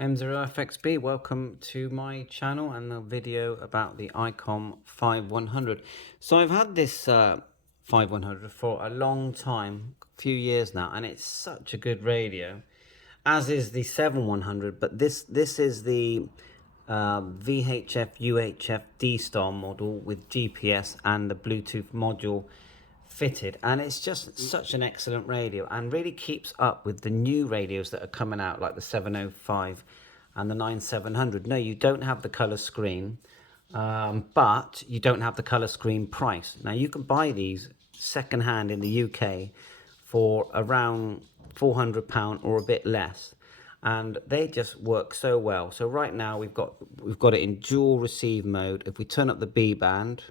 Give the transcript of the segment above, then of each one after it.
M0FXB, welcome to my channel and the video about the ICOM 5100. So I've had this 5100 for a long time, a few years now, and it's such a good radio, as is the 7100, but this is the VHF UHF D-Star model with GPS and the Bluetooth module fitted, and it's just such an excellent radio and really keeps up with the new radios that are coming out, like the 705 and the 9700. No, you don't have the color screen, but you don't have the color screen price. Now you can buy these second hand in the UK for around £400 or a bit less, and they just work so well. So right now we've got it in dual receive mode. If we turn up the B band,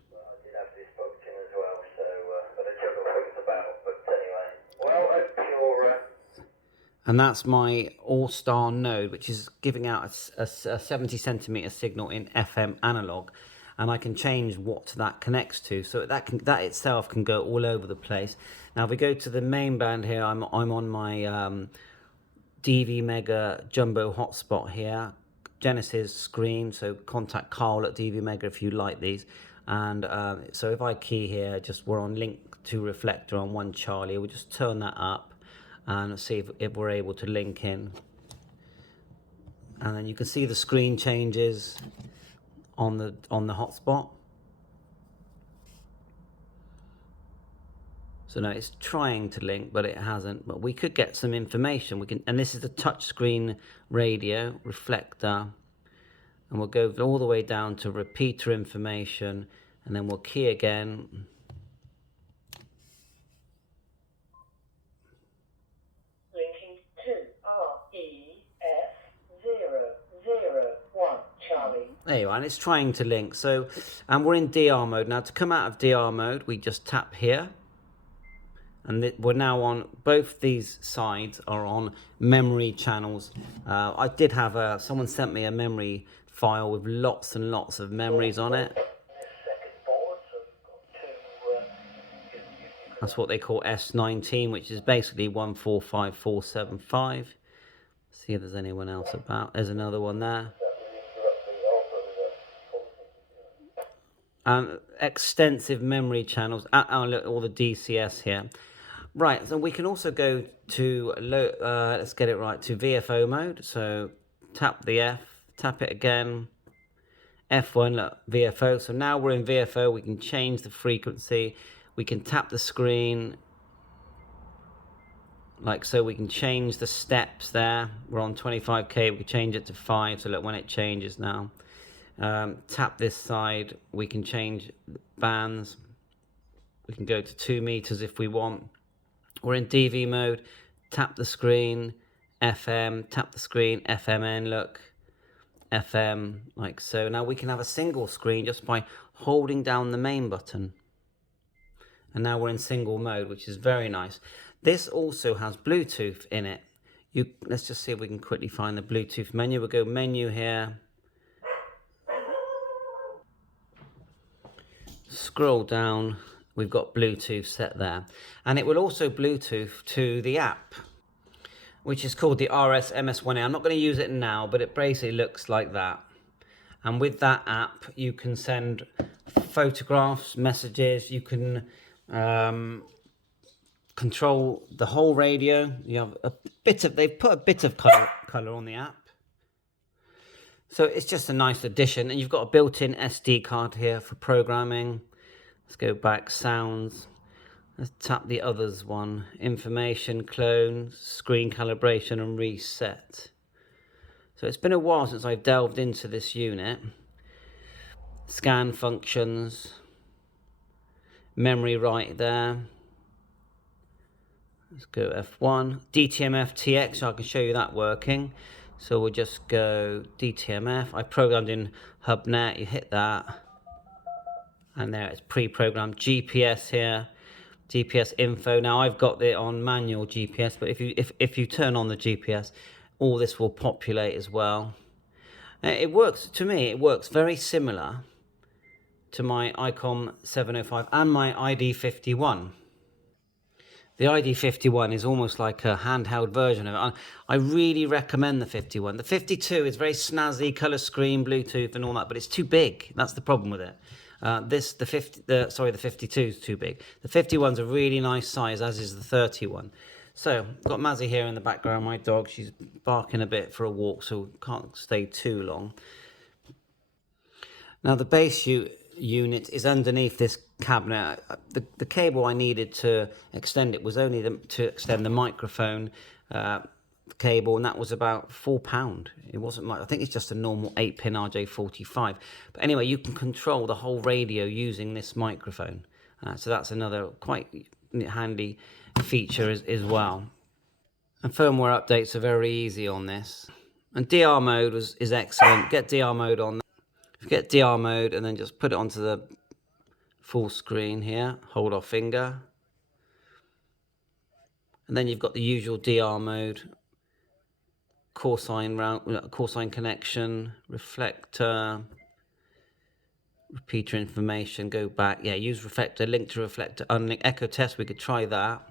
and that's my all-star node, which is giving out a 70 centimeter signal in FM analog, and I can change what that connects to, so that itself can go all over the place. Now if we go to the main band here, I'm on my DV Mega Jumbo hotspot here, Genesis screen, so contact Carl at DV Mega if you like these. And so if I key here, we're on link to reflector on 1 Charlie, we'll just turn that up and see if we're able to link in. And then you can see the screen changes on the hotspot. So now it's trying to link, but it hasn't. But we could get some information. And this is the touchscreen radio reflector, and we'll go all the way down to repeater information, and then we'll key again. Linking to REF001 Charlie. There you are, and it's trying to link. So, and we're in DR mode. Now to come out of DR mode, we just tap here. And we're now on, both these sides are on memory channels. I did have someone sent me a memory file with lots and lots of memories on it. That's what they call S19, which is basically 145475. See if there's anyone else about. There's another one there. Extensive memory channels. Look, all the DCS here. Right, so we can also go to, let's get it right, to Vfo mode. So tap the F, tap it again, F1, look, Vfo. So now we're in Vfo, we can change the frequency, we can tap the screen, like so. We can change the steps there. We're on 25k, we can change it to 5, so look, when it changes now. Tap this side, we can change bands, we can go to 2 meters if we want. We're in DV mode, tap the screen, FM, tap the screen, FMN, look, FM, like so. Now we can have a single screen just by holding down the main button. And now we're in single mode, which is very nice. This also has Bluetooth in it. Let's just see if we can quickly find the Bluetooth menu. We'll go menu here. Scroll down. We've got Bluetooth set there, and it will also Bluetooth to the app, which is called the RS-MS1A. I'm not going to use it now, but it basically looks like that. And with that app, you can send photographs, messages. You can control the whole radio. You have they've put a bit of color on the app. So it's just a nice addition, and you've got a built-in SD card here for programming. Let's go back, sounds. Let's tap the others one. Information, clone, screen calibration and reset. So it's been a while since I've delved into this unit. Scan functions. Memory right there. Let's go F1. DTMF TX, so I can show you that working. So we'll just go DTMF. I programmed in HubNet, you hit that. And there it's pre-programmed. GPS here, GPS info. Now I've got it on manual GPS, but if you turn on the GPS, all this will populate as well. It works, to me, it works very similar to my ICOM 705 and my ID-51. The ID-51 is almost like a handheld version of it. I really recommend the 51. The 52 is very snazzy, color screen, Bluetooth and all that, but it's too big. That's the problem with it. The 52 is too big. The 51's a really nice size, as is the 31. So, got Mazzy here in the background, my dog. She's barking a bit for a walk, so can't stay too long. Now the base unit is underneath this cabinet. The cable I needed to extend it was only to extend the microphone cable, and that was about £4. It wasn't much. I think it's just a normal 8-pin RJ45. But anyway, you can control the whole radio using this microphone. So that's another quite handy feature as well. And firmware updates are very easy on this. And DR mode is excellent. Get DR mode on. Get DR mode and then just put it onto the full screen here. Hold our finger. And then you've got the usual DR mode. Cosine connection, reflector, repeater information, go back. Yeah, use reflector, link to reflector, unlink, echo test, we could try that.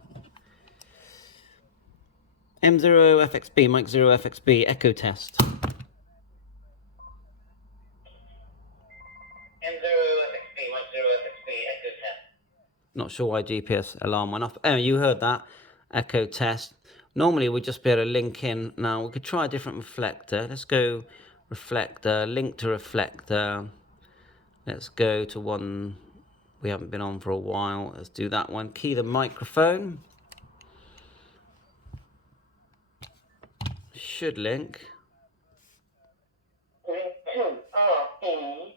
M0 FXB, mic 0 FXB, echo test. Not sure why GPS alarm went off. Oh, you heard that. Echo test. Normally we'd just be able to link in. Now we could try a different reflector. Let's go reflector, link to reflector. Let's go to one we haven't been on for a while. Let's do that one. Key the microphone. Should link. Link to REF020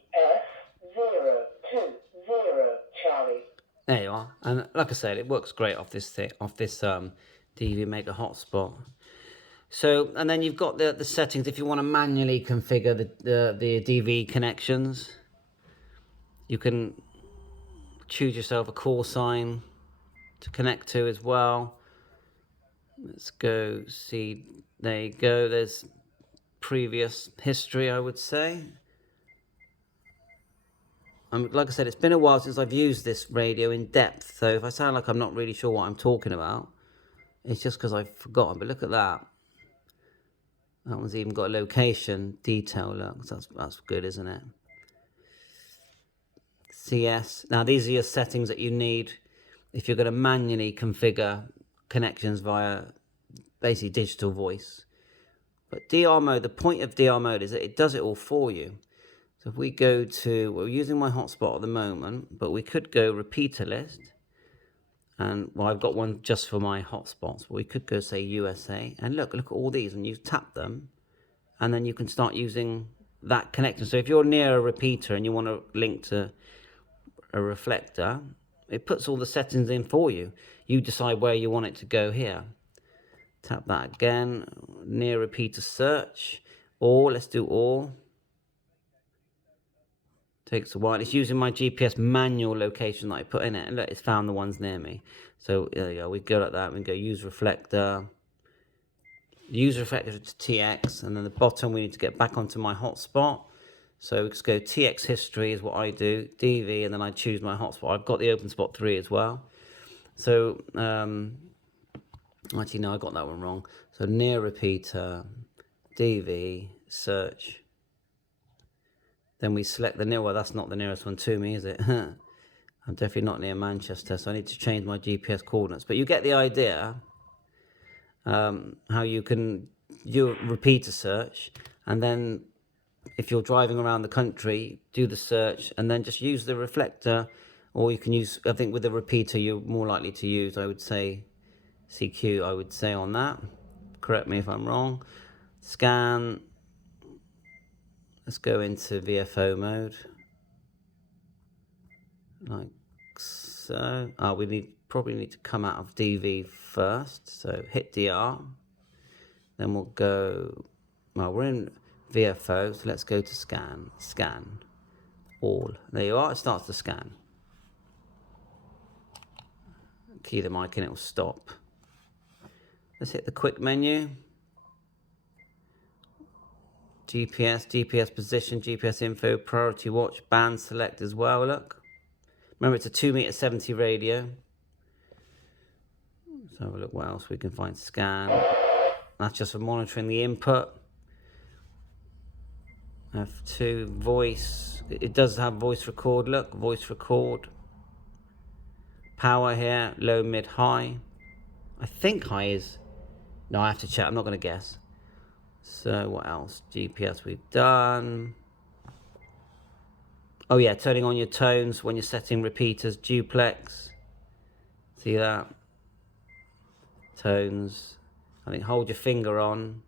Charlie. There you are. And like I said, it works great off this thing, DV Maker hotspot. So, and then you've got the settings if you want to manually configure the DV connections. You can choose yourself a call sign to connect to as well. Let's go see. There you go. There's previous history, I would say. Like I said, it's been a while since I've used this radio in depth, so if I sound like I'm not really sure what I'm talking about, it's just because I've forgotten. But look at that. That one's even got a location detail. Look, that's good, isn't it? CS. Now, these are your settings that you need if you're going to manually configure connections via basically digital voice. But DR mode, the point of DR mode is that it does it all for you. So if we go to, we're using my hotspot at the moment, but we could go repeater list. And well, I've got one just for my hotspots. But we could go say USA and look at all these and you tap them and then you can start using that connection. So if you're near a repeater and you want to link to a reflector, it puts all the settings in for you. You decide where you want it to go here. Tap that again, near repeater search, or let's do all. Takes a while. It's using my GPS manual location that I put in it. And look, it's found the ones near me. So there you go. We go like that. We go use reflector. Use reflector to TX. And then the bottom, we need to get back onto my hotspot. So let's go TX history is what I do. DV, and then I choose my hotspot. I've got the OpenSpot 3 as well. So, actually, no, I got that one wrong. So near repeater, DV, search. Then we select the near, well, that's not the nearest one to me, is it? I'm definitely not near Manchester, so I need to change my GPS coordinates. But you get the idea how you can do a repeater search, and then if you're driving around the country, do the search, and then just use the reflector, or you can use, I think with the repeater, you're more likely to use, I would say, CQ, I would say on that. Correct me if I'm wrong. Scan. Let's go into Vfo mode, like so. We probably need to come out of DV first. So hit DR. Then we'll go. Well, we're in Vfo, so let's go to scan. Scan all. There you are. It starts to scan. Key the mic and it will stop. Let's hit the quick menu. GPS position, GPS info, priority watch, band select as well, look. Remember, it's a 2.70 radio. have a look what else we can find. Scan. That's just for monitoring the input. F2, voice. It does have voice record. Look, voice record. Power here, low, mid, high. I think high is... No, I have to check. I'm not going to guess. So what else? GPS we've done. Oh yeah, turning on your tones when you're setting repeaters, duplex. See that? Tones. I think hold your finger on.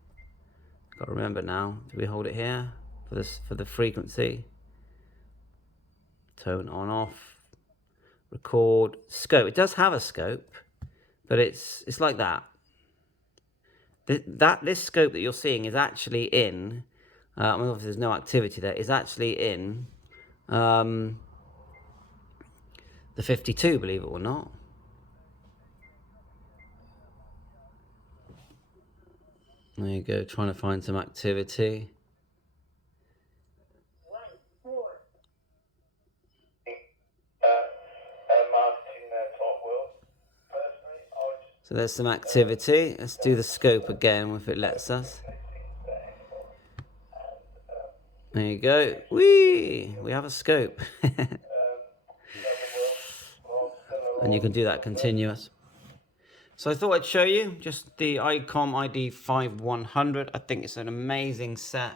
Got to remember now. Do we hold it here for this, for the frequency? Tone on, off. Record. Scope. It does have a scope, but it's like that. This scope that you're seeing is actually in. I mean, obviously there's no activity there. Is actually in the 52, believe it or not. There you go, trying to find some activity. So there's some activity. Let's do the scope again if it lets us. There you go. Whee! We have a scope. And you can do that continuous. So I thought I'd show you just the ICOM ID-5100. I think it's an amazing set.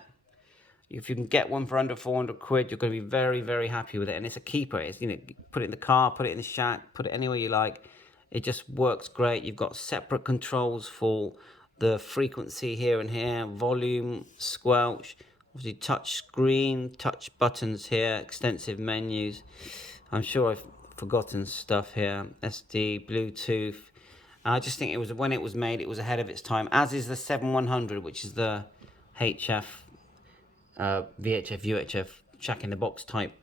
If you can get one for under 400 quid, you're going to be very, very happy with it. And it's a keeper. It's, you know, put it in the car, put it in the shack, put it anywhere you like. It just works great. You've got separate controls for the frequency here and here, volume, squelch, obviously touch screen, touch buttons here, extensive menus. I'm sure I've forgotten stuff here. SD, Bluetooth. I just think it was, when it was made, it was ahead of its time, as is the 7100, which is the HF, VHF, UHF, jack-in-the-box type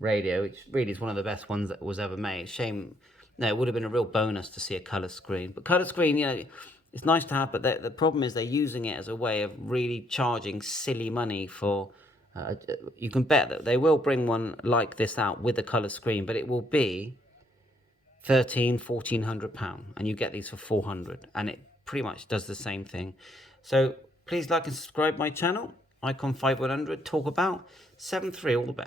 radio, which really is one of the best ones that was ever made. Shame, no, it would have been a real bonus to see a colour screen. But colour screen, you know, it's nice to have, but the problem is they're using it as a way of really charging silly money for... you can bet that they will bring one like this out with a colour screen, but it will be £1,400, and you get these for 400, and it pretty much does the same thing. So please like and subscribe my channel, ICOM 5100, talk about 7.3, all the best.